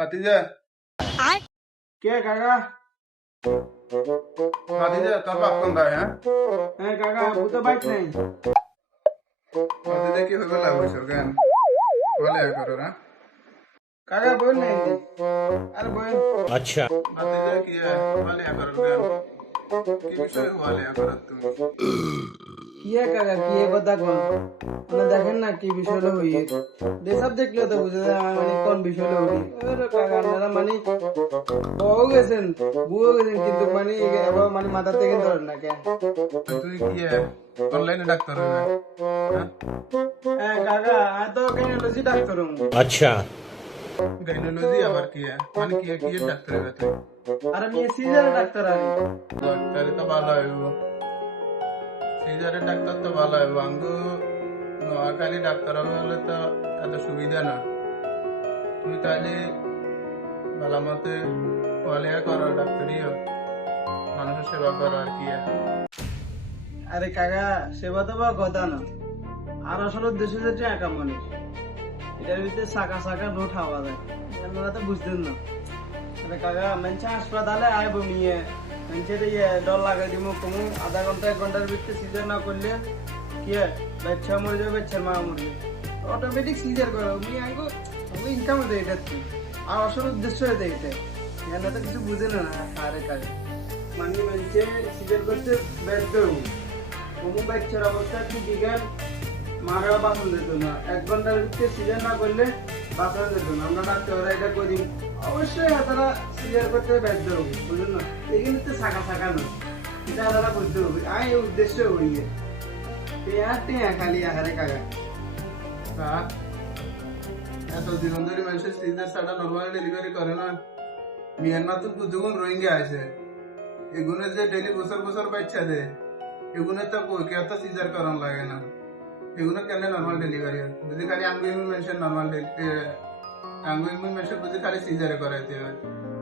ভাতিজা কে কাকা? ভাতিজা তোর বাপ কোন গায় হ্যাঁ হ্যাঁ কাকা, ভূত বাইক নাই। ভাতিজা কি হইবে লাগছ কেন বলে করো না কাকা বই নাই নি। আরে বই। अच्छा ভাতিজা কি বলে করো কেন কি বিষয় বলে করো তুমি কি কাকা, কি কথা কোন? মানে দেখেন না কি বিষয় হইয়ে। দেশাব দেখলে তো বুঝে যায় মানে কোন বিষয় হই। আরে কাকা আপনারা মানে বউ গেছেন, বুও গেছেন, কিন্তু মানে এবার মানে মাথা থেকে ধরেন না কেন? তুই কি অনলাইনে ডাক্তার হইবে হ্যাঁ হ্যাঁ কাকা, আমি তো গাইনোলজি ডাক্তার হম। अच्छा গাইনোলজি আবার কি মানে কি কি ডাক্তার হইবে তুই আর আমি সিজার ডাক্তার আনি। ডাক্তারে তো ভালো হইব সিজারের ডাক্তার তো ভালো হইব আঙ্গু নোয়াখালী ডাক্তার হলে তো এত সুবিধা না তুমি তাহলে ভালো মতে পড়ালেখা করো ডাক্তারিও মানুষের সেবা করো আর কি আরে কাকা, সেবা তো বা কথা না, আর আসলে উদ্দেশ্য হচ্ছে একা মানুষ। এটার ভিতরে শাখা শাখা নোট হাওয়া যায়, আপনারা তো বুঝতেন না। আরে কাকা, মানুষ হাসপাতালে আইব নিয়ে মানুষের ডর লাগাই দিব, কমু আধা ঘন্টা 1 ঘন্টার ভিতরে সিজার না করলে কি হয়, বাচ্চা মরে যাবে, বাচ্চার মা মরে যাবে, অটোমেটিক সিজার করো নিয়ে আইগো। ইনকাম হতে এটা আর আসল উদ্দেশ্য হতে এটা, এখানে তো কিছু বুঝে না। আরে কাকা মানে মানুষে সিজার করতে ব্যর্থ হবো, কমু বাচ্চার অবস্থা ক্রিটিক্যাল, মারা বাঁচানো যেত না। 1 ঘন্টার ভিতরে সিজার না করলে বাঁচানো যেত না। আমরা ডাক্তাররা এটা করি, অবশ্যই তারা সিজার করতে ব্যর্থ হবে, বুঝলেন না? এই কিন্তু শাখা শাখা নয়, এটা তারা করতে হবে। এই উদ্দেশ্য হইয়ে টেয়া খালি আহারে কাকা। তা এত জীবন ধরে মানুষের সিজার ছাড়া নর্মাল ডেলিভারি করে না মিয়ানমার তো যখন রোহিঙ্গা আছে এগুলোর যে ডেলি বছর বছর বাচ্চা দেয় এগুলোর তো কেউ তো সিজার করান লাগে না এগুলো কেন নর্মাল ডেলিভারি হয় বুঝি খালি আঙ্গুইমি মানুষের নর্মাল আঙ্গুইমি মানুষের বুঝি খালি সিজারে করাইতে হয়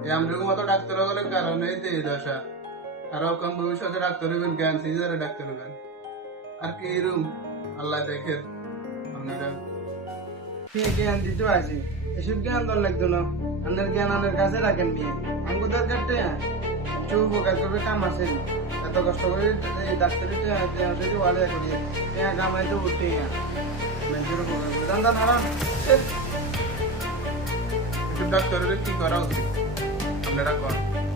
এই আমরকম মতো ডাক্তার হলে কারণেই তো এই দশা আরো কম ভবিষ্যতে ডাক্তার হইবেন জ্ঞান সিজারে ডাক্তার হইবেন আর কি এরম আল্লাহ দেখে আপনারা জ্ঞান দিতে আছে, এসব জ্ঞান দর লাগতো না। আনের জ্ঞান আনের কাছে রাখেন নিয়ে আঙ্গু দরকার টেয়া চৌ উপকার করবে, কাম আছে। এত কষ্ট করে এই ডাক্তারি যদি ওয়ালে করি টেয়া কামাই তো উঠতে মেজর উপকার করে জানতাম হারাম। ডাক্তারের কি করা উচিত আপনারা কন